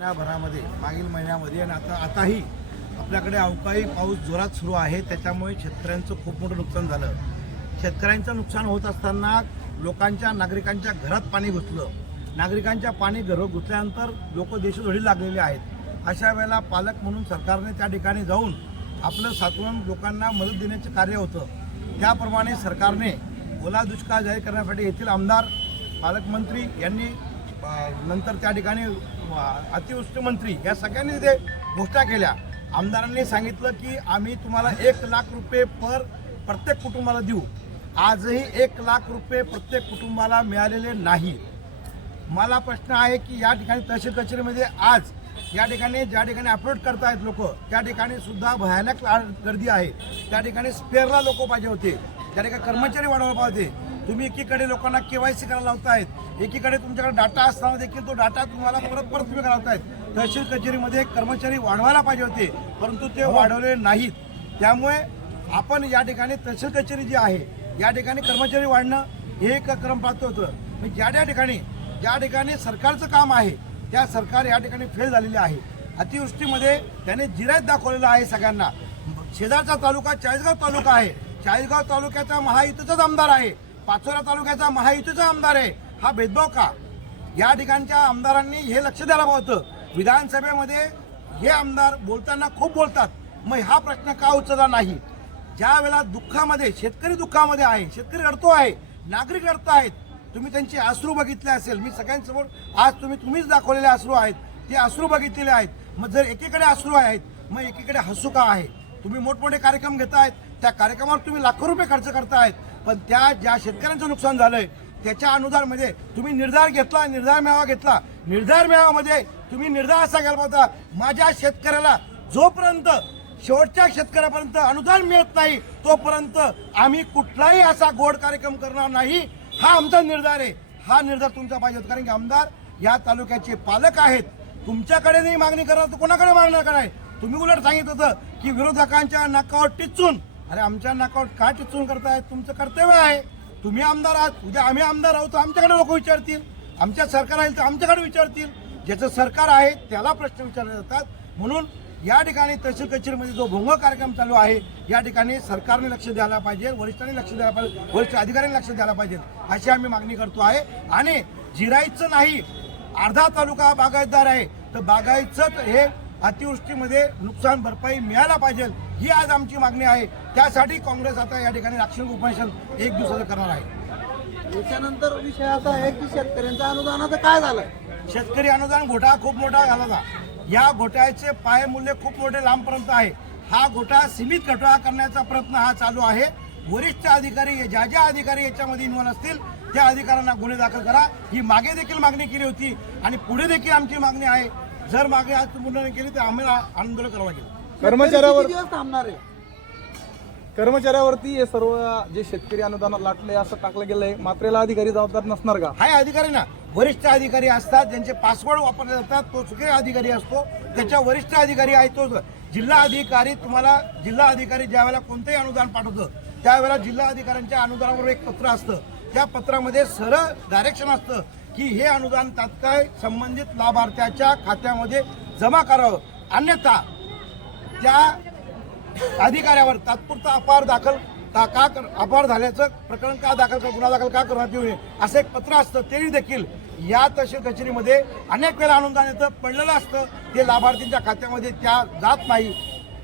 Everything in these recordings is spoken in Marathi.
महिन्याभरामध्ये मागील महिन्यामध्ये आणि आता आताही आपल्याकडे अवकाळी पाऊस जोरात सुरू आहे. त्याच्यामुळे शेतकऱ्यांचं खूप मोठं नुकसान झालं. शेतकऱ्यांचं नुकसान होत असताना लोकांच्या नागरिकांच्या घरात पाणी घुसलं. नागरिकांच्या पाणी घर घुसल्यानंतर लोक देशोधडी लागलेले आहेत. अशा वेळेला पालक म्हणून सरकारने त्या ठिकाणी जाऊन आपलं सातवण लोकांना मदत देण्याचं कार्य होतं. त्याप्रमाणे सरकारने ओला दुष्काळ जाहीर करण्यासाठी येथील आमदार पालकमंत्री यांनी नंतर त्या ठिकाणी अतिवृष्टी मंत्री या सगळ्यांनी तिथे घोषणा केल्या. आमदारांनी सांगितलं की आम्ही तुम्हाला एक लाख रुपये पर प्रत्येक कुटुंबाला देऊ. आजही एक लाख रुपये प्रत्येक कुटुंबाला मिळालेले नाही. मला प्रश्न आहे की या ठिकाणी तहसील कचेरीमध्ये आज या ठिकाणी ज्या ठिकाणी अपलोड करतायत लोक त्या ठिकाणी सुद्धा भयानक गर्दी आहे. त्या ठिकाणी स्पेअरला लोक पाहिजे होते. त्या ठिकाणी कर्मचारी वाढवायला पाहिजे तुम्ही एकीकडे लोकांना केवायसी करायला लावतायत एकीकडे तुमच्याकडे डाटा असताना देखील तो डाटा तुम्हाला परत परत तुम्ही करावतायत. तहसील कचेरीमध्ये कर्मचारी वाढवायला पाहिजे होते परंतु ते वाढवले नाहीत. त्यामुळे आपण या ठिकाणी तहसील कचेरी जी आहे या ठिकाणी कर्मचारी वाढणं हे एक क्रम प्राप्त होतं. ज्या त्या ठिकाणी ज्या ठिकाणी सरकारचं काम आहे त्या सरकार या ठिकाणी फेल झालेले आहे. अतिवृष्टीमध्ये त्याने जिरायत दाखवलेलं आहे सगळ्यांना. शेजारचा तालुका चाळीसगाव तालुका आहे. चाळीसगाव तालुक्याचा महायुतीचाच आमदार आहे. पाचोरा तालुक्याचा महायुतीचा आमदार आहे. हा भेदभाव का? या ठिकाणच्या आमदारांनी हे लक्ष द्यायला होतं. विधानसभेमध्ये हे आमदार बोलताना खूप बोलतात. मग हा प्रश्न का उचलला नाही? ज्या वेळेला दुःखामध्ये शेतकरी दुःखामध्ये आहे शेतकरी रडतो आहे नागरिक रडत आहेत तुम्ही त्यांचे अश्रू बघितले असेल. मी सगळ्यांसमोर आज तुम्ही तुम्हीच दाखवलेले अश्रू आहेत. ते अश्रू बघितलेले आहेत. मग जर एकीकडे अश्रू आहेत मग एकीकडे हसू का आहे? तुम्ही मोठमोठे कार्यक्रम घेत आहेत त्या कार्यक्रमावर तुम्ही लाखो रुपये खर्च करतायत. पण त्या ज्या शेतकऱ्यांचं नुकसान झालंय त्याच्या अनुदानमध्ये तुम्ही निर्धार घेतला निर्धार मेळावा घेतला. निर्धार मेळाव्यामध्ये तुम्ही निर्धार असा घ्यायला होता माझ्या शेतकऱ्याला जोपर्यंत शेवटच्या शेतकऱ्यापर्यंत अनुदान मिळत नाही तोपर्यंत आम्ही कुठलाही असा गोड कार्यक्रम करणार नाही. हा आमचा निर्धार आहे. हा निर्धार तुमचा पाहिजे कारण की आमदार या तालुक्याचे पालक आहेत. तुमच्याकडे नाही मागणी करणार तर कोणाकडे मागणार काय तुम्ही उलट सांगित होतं की विरोधकांच्या नाकावर टिचून अरे आमच्या नाकावर का टिचून करताय? तुमचं कर्तव्य आहे. तुम्ही आमदार आहात. उद्या आम्ही आमदार आहोत तर आमच्याकडे लोक विचारतील. आमच्या सरकार आहे तर आमच्याकडे विचारतील. ज्याचं सरकार आहे त्याला प्रश्न विचारले जातात. म्हणून या ठिकाणी तहसील कचेरीमध्ये जो भोंग कार्यक्रम चालू आहे या ठिकाणी सरकारने लक्ष द्यायला पाहिजे वरिष्ठांनी लक्ष द्यायला पाहिजे वरिष्ठ अधिकाऱ्यांनी लक्ष द्यायला पाहिजे अशी आम्ही मागणी करतो आहे. आणि जिरायचं नाही अर्धा तालुका बागायतदार आहे तर बागायतच हे अतिवृष्टीमध्ये नुकसान भरपाई मिळायला पाहिजे ही आज आमची मागणी आहे. त्यासाठी काँग्रेस आता या ठिकाणी राक्षण उपोषण एक दिवसाचं करणार आहे. त्याच्यानंतर विषय असा आहे की शेतकऱ्यांचं अनुदानाचं काय झालं? शेतकरी अनुदान घोटाळा खूप मोठा झाला या घोटाळ्याचे पायमूल्य खूप मोठे लांबपर्यंत आहे. हा घोटाळा सीमित घोटाळा करण्याचा प्रयत्न हा चालू आहे. वरिष्ठ अधिकारी ज्या ज्या अधिकारी याच्यामध्ये इन्व्हॉल्व असतील त्या अधिकाऱ्यांना गुन्हे दाखल करा. ही मागे देखील मागणी केली होती आणि पुढे देखील आमची मागणी आहे. जर मागे आज नाही केली तर आम्हाला आंदोलन करावं लागेल कर्मचाऱ्यावर दिवस थांबणार आहे? कर्मचाऱ्यावरती हे सर्व जे शेतकरी अनुदान लाटले असं टाकलं गेलंय. मात्र याला अधिकारी जबाबदार नसणार का? हाय अधिकारी ना. वरिष्ठ अधिकारी असतात ज्यांचे पासवर्ड वापरले जातात तो चुके अधिकारी असतो. त्याच्या वरिष्ठ अधिकारी आहे तो. जिल्हा अधिकारी तुम्हाला जिल्हा अधिकारी ज्या वेळेला कोणतंही अनुदान पाठवतं त्यावेळेला जिल्हा अधिकाऱ्यांच्या अनुदानावर एक पत्र असतं. त्या पत्रामध्ये सरळ डायरेक्शन असतं. की हे अनुदान तात्काळ संबंधित लाभार्थ्याच्या खात्यामध्ये जमा करावं. अन्यथा त्या अधिकाऱ्यावर तात्पुरता अपहार दाखल का का कर- अपहार झाल्याचं प्रकरण का दाखल का गुन्हा दाखल का करण्यात येऊ नये असं एक पत्र असतं तेही देखील या तहसील कचेरीमध्ये अनेक वेळा अनुदान येतं पडलेलं असतं ते लाभार्थींच्या खात्यामध्ये त्या जात नाही.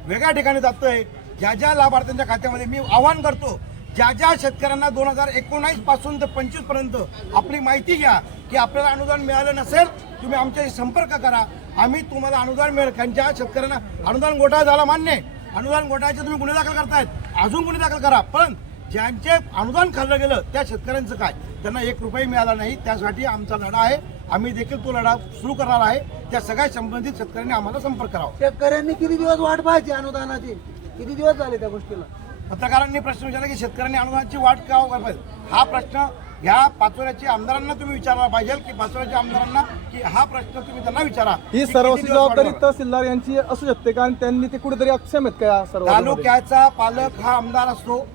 वेगळ्या ठिकाणी जातंय ज्या ज्या लाभार्थ्यांच्या खात्यामध्ये मी आवाहन करतो ज्या ज्या शेतकऱ्यांना दोन हजार एकोणावीसपासून तर पंचवीसपर्यंत आपली माहिती घ्या की आपल्याला अनुदान मिळालं नसेल तुम्ही आमच्याशी संपर्क करा. आम्ही तुम्हाला अनुदान मिळेल कारण ज्या शेतकऱ्यांना अनुदान घोटाळा झाला मान्य आहे. अनुदान घोटाळ्याचे तुम्ही गुन्हे दाखल करतायत. अजून गुन्हे दाखल करा. पण ज्यांचे अनुदान खाल्लं गेलं त्या शेतकऱ्यांचं काय? त्यांना एक रुपये मिळाला नाही. त्यासाठी आमचा लढा आहे. आम्ही देखील तो लढा सुरू करणार आहे. त्या सगळ्या संबंधित शेतकऱ्यांनी आम्हाला संपर्क करावा. शेतकऱ्यांनी किती दिवस वाट पाहायची अनुदानाची? किती दिवस झाले त्या गोष्टीला? पत्रकारांनी प्रश्न विचारला की शेतकऱ्यांनी अनुदानाची वाट का पाहिजे हा प्रश्न ह्या पाचोऱ्याच्या आमदारांना तुम्ही विचारला पाहिजे की पाचोऱ्याच्या आमदारांना की हा प्रश्न तुम्ही त्यांना विचारा. ही सर्व जबाबदारी? तहसीलदार यांची असू शकते कारण त्यांनी ते कुठेतरी अक्षम आहेत का सर्व तालुक्याचा पालक हा आमदार असतो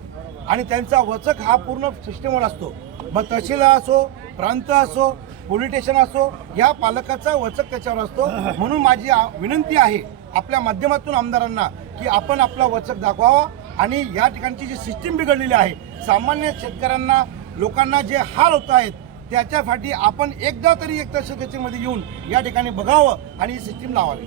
आणि त्यांचा वचक हा पूर्ण सिस्टमवर असतो. मग तहसील असो प्रांत असो पोलीस स्टेशन असो या पालकाचा वचक त्याच्यावर असतो. म्हणून माझी विनंती आहे आपल्या माध्यमातून आमदारांना की आपण आपला वचक दाखवावा. आणि या ठिकाणची जी सिस्टीम बिघडलेली आहे सामान्य शेतकऱ्यांना लोकांना जे हाल होत आहेत त्याच्यासाठी आपण एकदा तरी एक मध्ये येऊन या ठिकाणी बघावं आणि ही सिस्टीम लावावी.